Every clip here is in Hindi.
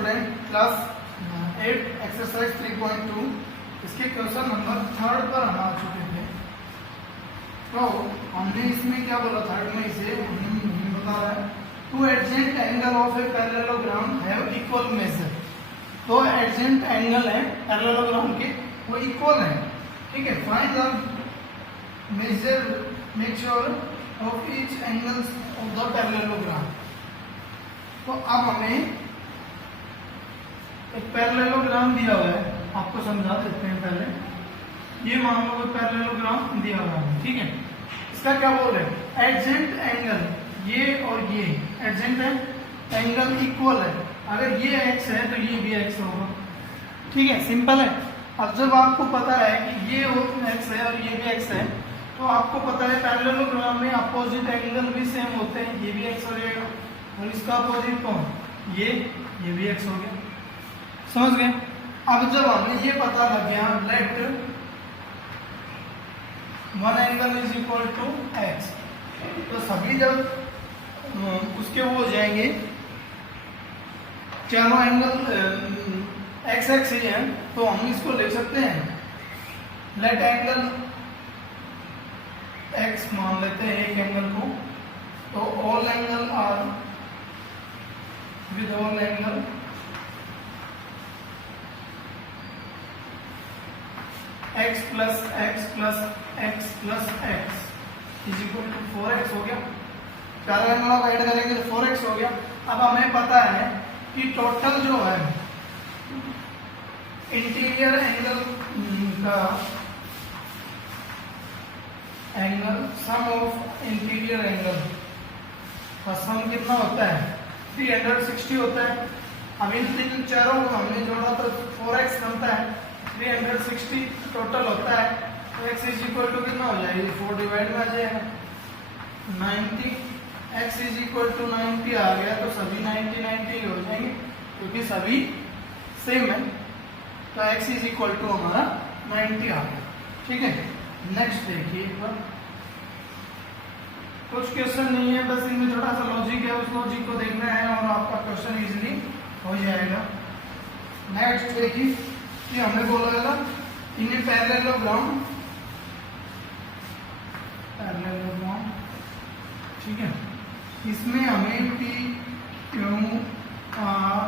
स्टूडेंट क्लास 8 एक्सरसाइज 3.2 इसके क्वेश्चन नंबर 3 पर हम आ चुके थे। तो हमने इसमें क्या बोला, थर्ड में इसे हमने बता रहा है two adjacent angle of a parallelogram have equal measure. तो एडजेंट एंगल है पैरेललोग्राम के, वो इक्वल है, ठीक है। Find the measure of each angles of the parallelogram. तो अब हमें एक पैरेललोग्राम दिया हुआ है, आपको समझा देते हैं पहले। ये मान लो पैरेललोग्राम दिया हुआ है, ठीक है। इसका क्या बोल रहे हैं, एडजेंट एंगल, ये और ये एडजेंट है, एंगल इक्वल है। अगर ये x है तो ये भी x होगा, ठीक है, सिंपल है। अब जब आपको पता है कि ये x है और ये भी x है, तो आपको पता है पैरेललोग्राम में अपोजिट एंगल भी सेम होते हैं, ये भी x हो जाएगा और इसका अपोजिट कौन, ये भी x हो गया, समझ गए। अब जब हमें ये पता लग गया let one angle is equal to x, तो सभी जब उसके वो हो जाएंगे, चारों एंगल x x ही है, तो हम इसको लिख सकते हैं लेट एंगल x मान लेते हैं एक एंगल को, तो all angle are with all angle x plus x plus x plus x is equal to 4x हो गया। चारों एंगलों को ऐड करेंगे तो 4x हो गया। अब हमें पता है कि टोटल जो है इंटीरियर एंगल का angle sum of interior angle का सम कितना होता है, 360 होता है। अब इन तीन चारों को हमने जोड़ा तो 4x बनता है, 360 टोटल होता है। तो x इज इक्वल टू कितना हो जाएगा, 4 डिवाइड में आ जाएगा 90। x इज इक्वल टू 90 आ गया, तो सभी 90 90 हो जाएंगे क्योंकि सभी सेम है। तो x इज इक्वल टू हमारा 90 आ गया, ठीक है। नेक्स्ट देखिए एक बार, कुछ क्वेश्चन नहीं है, बस इनमें थोड़ा सा लॉजिक है, उस लॉजिक को देखना है और आपका क्वेश्चन इजीली हो जाएगा। नेक्स्ट देखिए कि हमने बोला था इन पैरेललोग्राम, ठीक है, इसमें हमें P Q R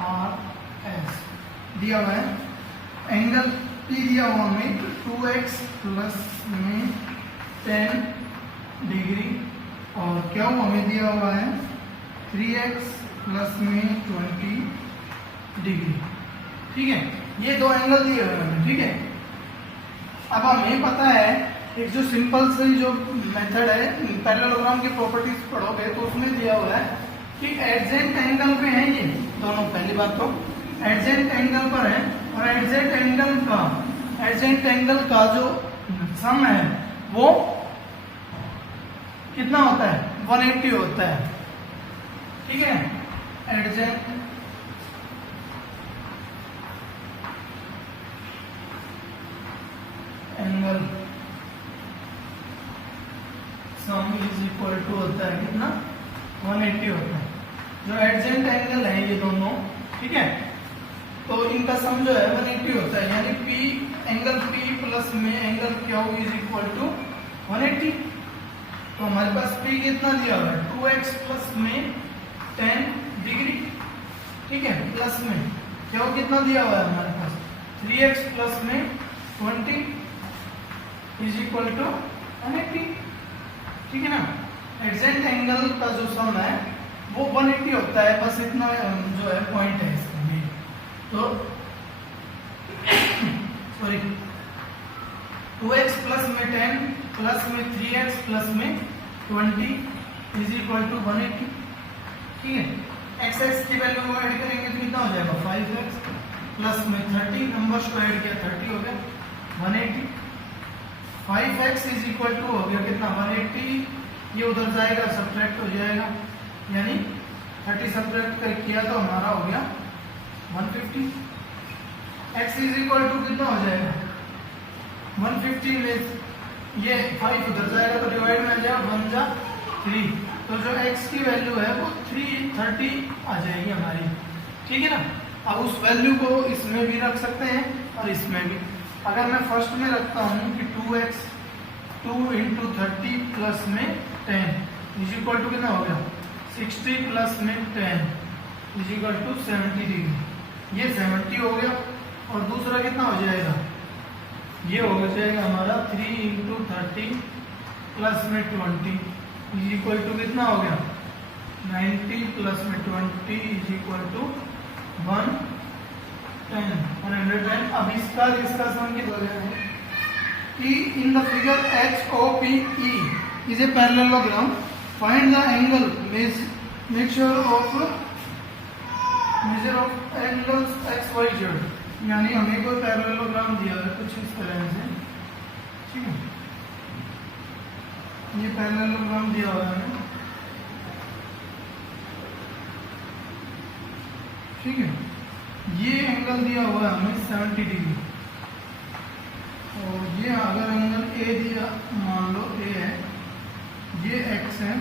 R S दिया हुआ है, एंगल P दिया हुआ हमें 2x प्लस में 10 डिग्री और Q हमें दिया हुआ है 3x प्लस में 20 डिग्री, ठीक है। ये दो एंगल दिए हुए हैं, ठीक है। अब हमें पता है एक जो सिंपल से जो मेथड है, पैरेललोग्राम की प्रॉपर्टीज पढ़ोगे तो उसमें दिया हुआ है कि एडजेंट एंगल पे है ये दोनों, पहली बात तो एडजेंट एंगल पर है और एडजेंट एंगल का जो सम है वो कितना होता है, 180 होता है, ठीक है। Adjacent angle sum is equal to होता है कितना, 180 होता है। जो एडजेंट एंगल है ये दोनों, ठीक है, तो इनका सम जो है 180 होता है, यानी P एंगल P प्लस में angle Q is equal to 180। तो हमारे पास P कितना दिया हुआ है, 2x प्लस में 10 डिग्री, ठीक है, प्लस में Q कितना दिया हुआ है हमारे पास 3x प्लस में 20 इज इक्वल टू 180, ठीक है ना। एडजेंट एंगल का जो सम है वो 180 होता है, बस इतना जो है पॉइंट है इसमें। तो सॉरी 2x प्लस में 10 प्लस में 3x प्लस में 20 इज इक्वल टू 180, ठीक है। x की वैल्यू को ऐड करेंगे तो कितना हो जाएगा, 5x प्लस में 30, नंबर्स को ऐड किया 30 हो गया 180। 5x इज इक्वल टू हो गया कितना, 180, ये उधर जाएगा सब्ट्रैक्ट हो जाएगा, यानी 30 सब्ट्रैक्ट कर किया तो हमारा हो गया 150। x इज इक्वल टू कितना हो जाएगा, 150 में ये 5 उधर जाएगा तो डिवाइड में आ जाएगा 1 जा 3, तो जो x की वैल्यू है वो 330 आ जाएगी हमारी, ठीक है ना। अब उस वैल्यू को इसमें भी रख सकते हैं और इसमें भी। अगर मैं फर्स्ट में रखता हूँ कि 2x 2 × 30 प्लस में 10 इज इक्वल टू कितना हो गया 60 प्लस में 10 इज इक्वल टू 70 डिग्री। ये 70 हो गया और दूसरा कितना हो जाएगा, ये हो जाएगा हमारा 3 × 30 प्लस में 20 इज इक्वल टू कितना हो गया 90 प्लस में 20 इज इक्वल टू 110। अब इसका सम कितना हो जाएगा कि in the figure HOPE is a parallelogram. Find the angle measure of angles XYZ। यानी हमें कोई पैरेललोग्राम दिया है कुछ इस तरह से, ठीक है। ये पैरेललोग्राम दिया हुआ है, ठीक है। ये एंगल दिया हुआ है हमें 70 डिग्री और ये अगर एंगल ए दिया, मान लो ए है, ये एक्स है,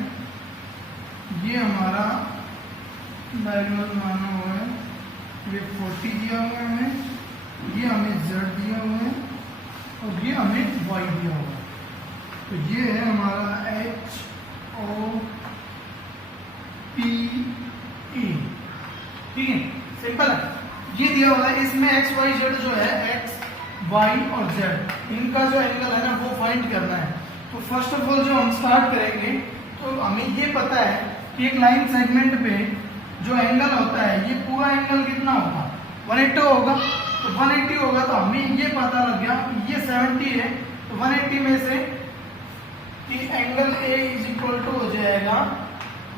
ये हमारा डायगोनल माना हुआ है, ये 40 दिया हुआ है, ये हमें z दिया हुआ है और ये हमें y दिया हुआ है। तो ये है हमारा HOPE, ठीक है, सिंपल है। ये दिया हुआ है, इसमें XYZ जो है x y और z इनका जो एंगल है ना वो फाइंड करना है। तो फर्स्ट ऑफ ऑल जो हम स्टार्ट करेंगे तो हमें ये पता है कि एक लाइन सेगमेंट पे जो एंगल होता है ये पूरा एंगल कितना होगा 180 होगा। तो 180 होगा तो हमें ये पता लग गया ये 70 है, तो 180 में से कि angle A is equal to हो जाएगा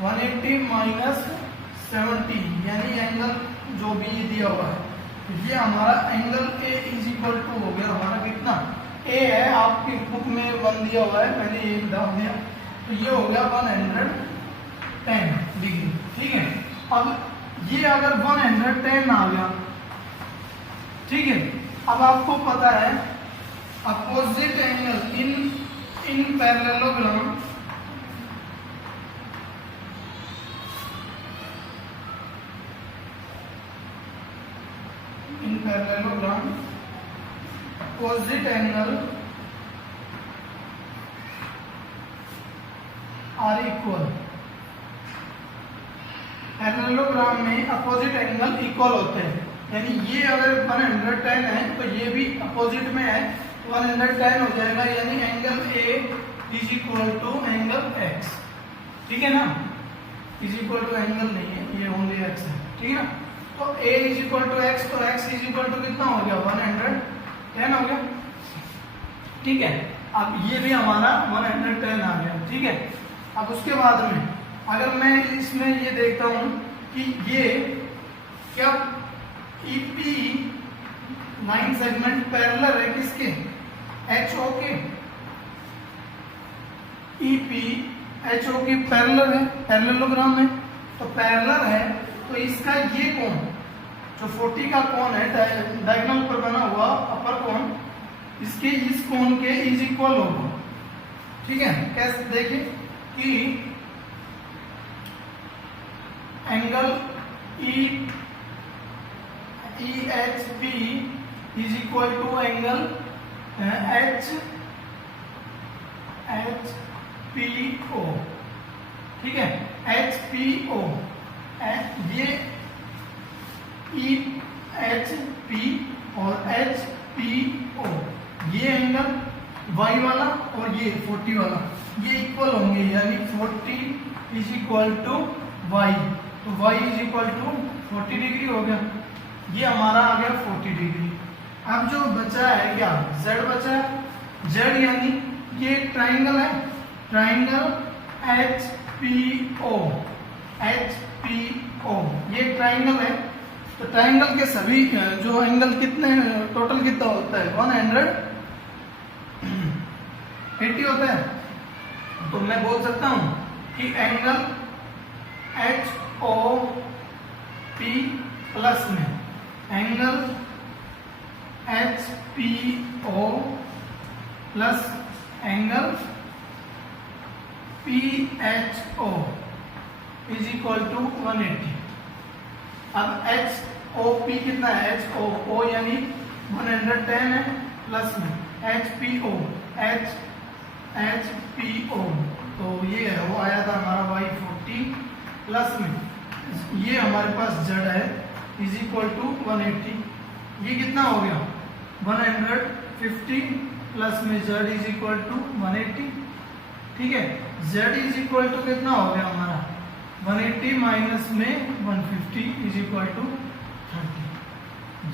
180 माइनस 70, यानी एंगल जो भी दिया हुआ है ये हमारा angle A is equal to हो गया हमारा कितना A है, आपकी बुक में 1 दिया हुआ है, मैंने 1 डाल दिया, तो ये हो गया 110 डिग्री, ठीक है। अब ये अगर 110 आ गया, ठीक है। अब आपको पता है opposite angle in parallelogram opposite angle are equal। Parallelogram में अपोजिट एंगल इक्वल होते हैं, यानी ये अगर 110 है तो ये भी अपोजिट में है, 110 हो जाएगा, यानी angle A is equal to angle X, ठीक है ना। इज इक्वल टू एंगल नहीं है, ये ओनली X है, ठीक है ना। तो A is equal to X, तो X इज इक्वल टू कितना हो गया 110 हो गया, ठीक है। अब ये भी हमारा 110 आ गया, ठीक है। अब उसके बाद में अगर मैं इसमें ये देखता हूं कि ये क्या EP लाइन सेगमेंट पैरेलल है किसके HO के, EP HO के पैरेलल है पैरेललोग्राम में, तो पैरेलल है तो इसका ये कोण जो 40 का कोण है डायगोनल पर बना हुआ अपर कोण, इसके इस कोण के इज इक्वल होगा, ठीक है। कैसे देखिए कि angle EHP is equal to angle HPO, ठीक है, HPO ये EHP और HPO ये एंगल y वाला और ये 40 वाला ये इक्वल होंगे, यानी 40 इज इक्वल टू y, तो y is equal to 40 degree हो गया, ये हमारा आ गया 40 डिग्री। अब जो बचा है क्या z बचा है, z यानी ये ट्राइंगल है, ट्राइंगल HPO ये ट्राइंगल है, तो ट्राइंगल के सभी जो एंगल कितने टोटल कितना होता है 180 होता है। तो मैं बोल सकता हूं कि एंगल HOP प्लस में angle HPO plus angle PHO is equal to 180, अब एच ओ पी कितना है, एच ओ ओ यानी 110 है, प्लस में H P O, H P O, तो ये है वो आया था हमारा वाई 40, प्लस में ये हमारे पास जेड है इज इक्वल टू 180, ये कितना हो गया 150, प्लस में जेड इज इक्वल टू 180, ठीक है। जेड इज इक्वल टू कितना हो गया हमारा 180 माइनस में 150 इज इक्वल टू 30,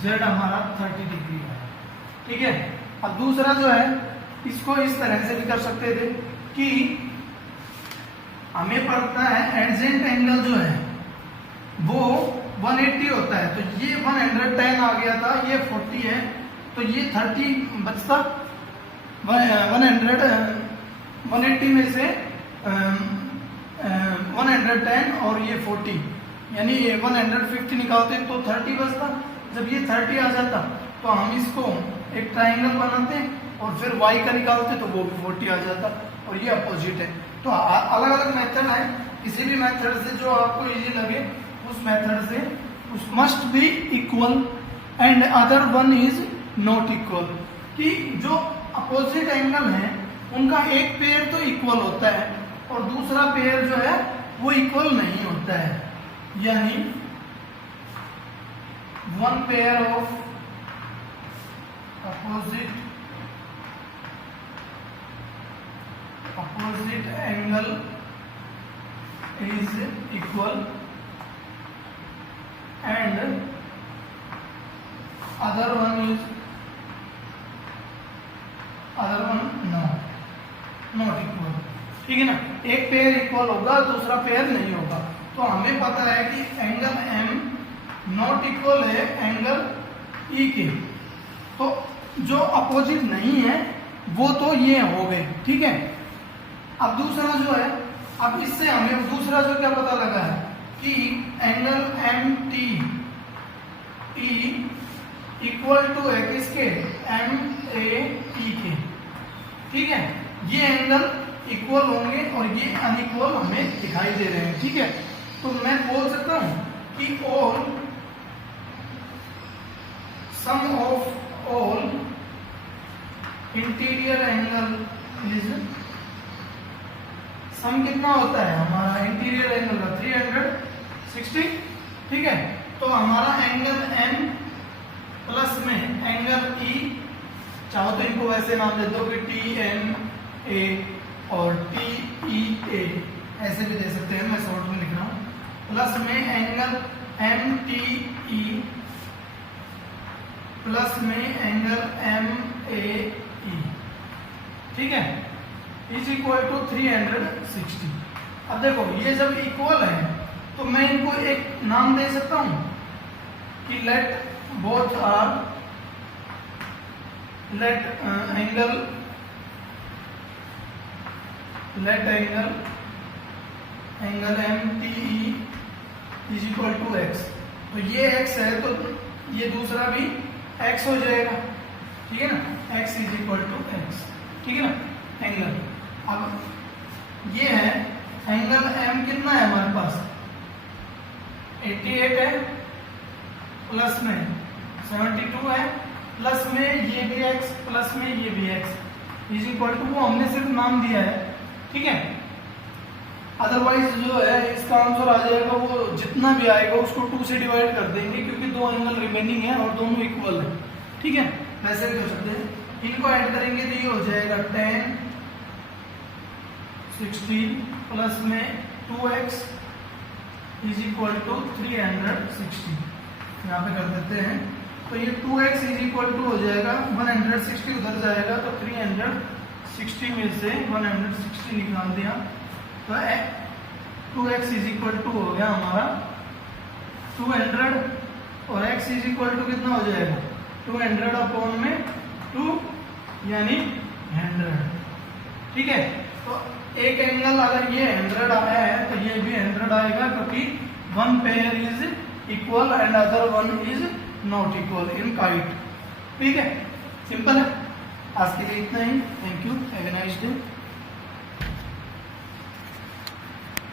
जेड हमारा 30 डिग्री है, ठीक है। अब दूसरा जो है इसको इस तरह से भी कर सकते थे कि हमें पता है एडजेंट एंगल जो है वो 180 होता है, तो ये 110 आ गया था, ये 40 है, तो ये 30 बचता 180 में से 110 और ये 40 यानी 150 निकालते तो 30 बचता। जब ये 30 आ जाता तो हम इसको एक ट्राइंगल बनाते और फिर y का निकालते तो वो भी 40 आ जाता, और ये अपोजिट है। तो अलग अलग मेथड है, किसी भी मेथड से जो आपको इजी लगे उस मेथड से, उस must be equal and other one is not equal, कि जो अपोजिट एंगल है उनका एक पेयर तो इक्वल होता है और दूसरा पेयर जो है वो इक्वल नहीं होता है, यानी one pair of opposite angle is equal and other one not equal, ठीक है ना। एक पेयर इक्वल होगा दूसरा पेयर नहीं होगा, तो हमें पता है कि एंगल M नॉट इक्वल है एंगल E के, तो जो अपोजिट नहीं है वो तो ये हो गए, ठीक है। अब दूसरा जो है, अब इससे हमें दूसरा जो क्या पता लगा है कि angle M T E equal to है किसके, एम ए टी के, ठीक है। ये एंगल इक्वल होंगे और ये अनइक्वल हमें दिखाई दे रहे हैं, ठीक है। तो मैं बोल सकता हूं कि all sum of all interior angle is, sum कितना होता है हमारा इंटीरियर एंगल का 360, ठीक है। तो हमारा एंगल M प्लस में एंगल E, चाहो तो इनको वैसे नाम दे दो कि TNA और TEA, ऐसे भी दे सकते हैं, मैं शॉर्ट में लिख रहा हूं, प्लस में एंगल MTE प्लस में एंगल MAE, ठीक है, इज इक्वल टू 360। अब देखो ये जब इक्वल है तो मैं इनको एक नाम दे सकता हूं कि let both are, let angle MTE is equal to x, तो ये x है तो ये दूसरा भी x हो जाएगा, ठीक है ना, x is equal to x, ठीक है ना एंगल। अब ये है एंगल M कितना है हमारे पास 88 है, प्लस में 72 है, प्लस में ये भी x, प्लस में ये भी x इज इक्वल टू, वो हमने सिर्फ नाम दिया है, ठीक है। अदरवाइज जो है इसका आंसर आ जाएगा, वो जितना भी आएगा उसको 2 से डिवाइड कर देंगे क्योंकि दो एंगल रिमेनिंग है और दोनों इक्वल है, ठीक है। वैसे भी कर सकते हैं, इनको ऐड करेंगे तो ये हो जाएगा 10 16 प्लस में 2x इज इक्वल टू 360, यहाँ पे कर देते हैं, तो ये 2x इज इक्वल टू हो जाएगा 160, उधर जाएगा तो 360 में से 160 निकाल दिया, तो 2x इज इक्वल टू हो गया हमारा 200 और x इज इक्वल टू कितना हो जाएगा 200 अपॉन में 2 यानी 100, ठीक है। तो एक एंगल अगर ये 100 आया है तो ये भी 100 आएगा क्योंकि one pair is equal and other one is not equal in kite, ठीक है। सिंपल है। आज के लिए इतना ही, thank you, have a nice day.